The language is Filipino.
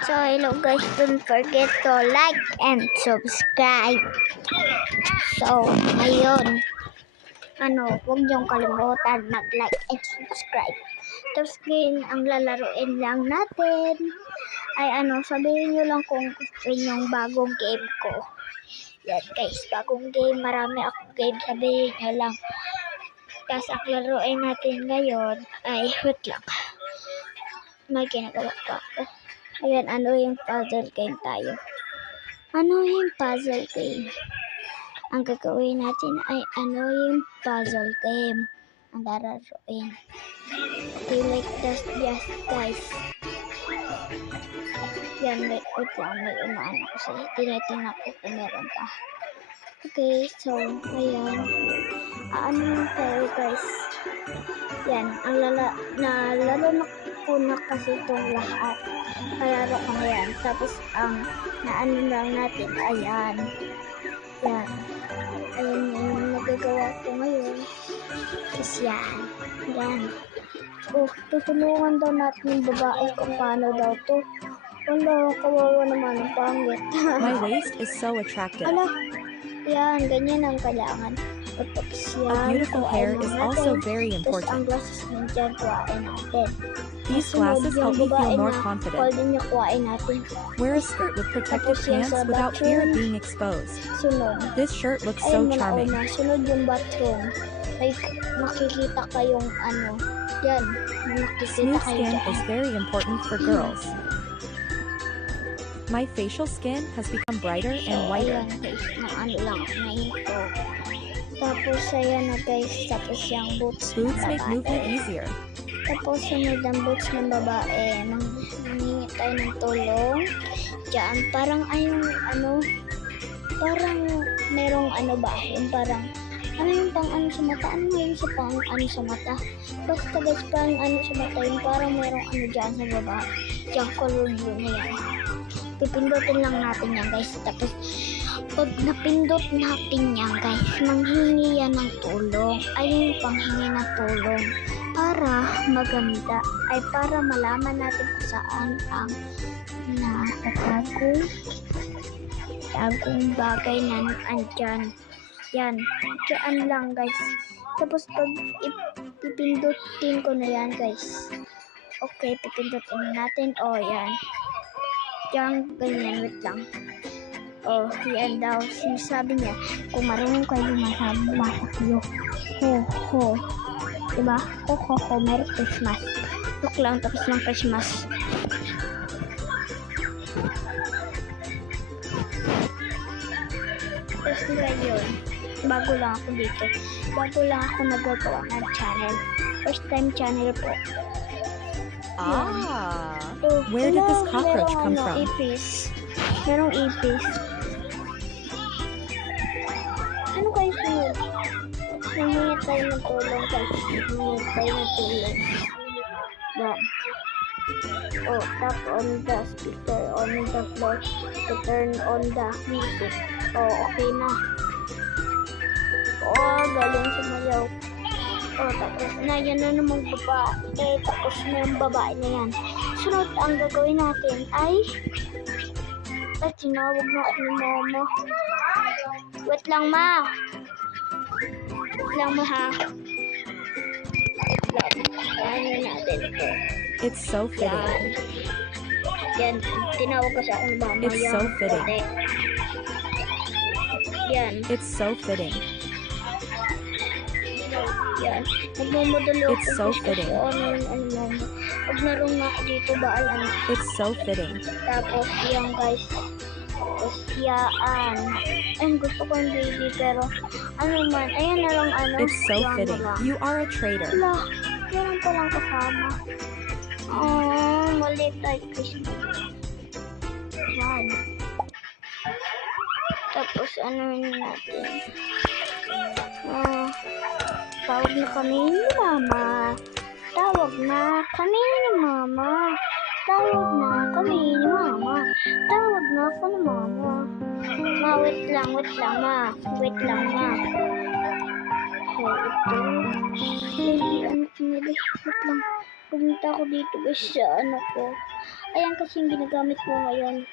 So, hello guys, don't forget to like and subscribe. So, ngayon, huwag niyong kalimutan mag-like and subscribe. Tapos ngayon, ang lalaroin lang natin ay sabihin niyo lang kung gusto niyong bagong game ko. Yan guys, bagong game, marami akong game, sabihin niyo lang. Tapos ang laruin natin ngayon ay, wait lang, may ginagawa pa ako. Ayan, yung puzzle game tayo. Yung puzzle game? Ang gagawin natin ay yung puzzle game. Ang lararuin. Okay, like this, yes, guys. Yan, wait lang, may umaano kasi. Tinitingnan ko kung meron pa. Okay, so, ayan. Lang tayo, guys. Yan, ang nalaro na ko na kasi itong lahat. Kalaro ko na yan. Tapos, ang lang natin, ayan. Yan. Ayan yung nagagawa ko ngayon. Tapos yan. Yan. Tutulungan daw natin yung babae kung paano daw to. Wala, kawawa naman ang pangit. My waist is so attractive. Ala, yan, ganyan ang kailangan. A beautiful hair is also very important. Ang glasses mo dyan, kuhain natin. These glasses help me feel more confident. Din niya kuhain natin. Wear a skirt with protective pants without fear of being exposed. Sunod. This shirt looks so charming. Sunod yung bathroom. Like, makikita kayong yan. Smooth skin is very important for girls. My facial skin has become brighter and whiter. Ayan guys, lang, nahinto. Tapos, ayan na guys, tapos yung boots Boots make movement easier. Tapos, sunod ang boots ng babae. Manghingi tayo ng tulong. Diyan, parang parang merong ba, yung parang, yung pang sa mata? Ano ngayon sa pang sa mata? Basta guys, pang sa mata, yung parang merong dyan sa baba. Diyan, color blue na yan. Pipindutin lang natin yan guys. Tapos, pag napindot natin yan guys, manghingi yan ng tulong. Ayun, panghingi ng tulong. Para maganda, ay para malaman natin kung saan ang tagong bagay na andyan. Yan, dyan lang guys. Tapos pag ipindutin ko na yan guys. Okay, pipindutin natin. Yan. Diyan, ganyan, wait lang. Yan daw. Sinasabi niya, kung marunong kayo masak yo. Ho. Diba? Ho. Merry Christmas. Look lang, tapos ng Christmas. Tapos ngayon, bago lang ako dito. Bago lang ako nagagawa ng channel. First time channel po. Where did this cockroach come from? Merong ipis. Ano kayo sunod? Nangyayat tayo ng tulong guys. Nangyayat tayo ng tulong. Yan. Tap on the speaker on the floor to turn on the music. Okay na. Galing sumayaw. Tapos na yan na namang babae. Tapos na yung babae na yan. Sunod, ang gagawin natin ay tinawag na ako ni mama. Wait lang ma ha. Ano natin ito? It's so fitting. Yan. Tinawag kasi ako ni mama. It's so fitting. Yan. It's so fitting. Yan. Nagmamodalo ako. It's so fitting. Pag naroon nga dito ba alam. It's so fitting. Tapos yan guys. Tapos yan. Gusto ko yung baby pero man. Ayan na lang It's so fitting. You are a traitor. Wala. Yan palang kasama. Maliit like Christmas. Yan. Tapos natin. Tawag na kami ni mama. Tawag na kami ni mama. Tawag na kami ni mama. Tawag na ako ni mama. Wait lang ma. Wait lang ma. Ito. Wait lang. pumunta ako dito guys sa ano ko. Ayan kasi yung ginagamit ko ngayon.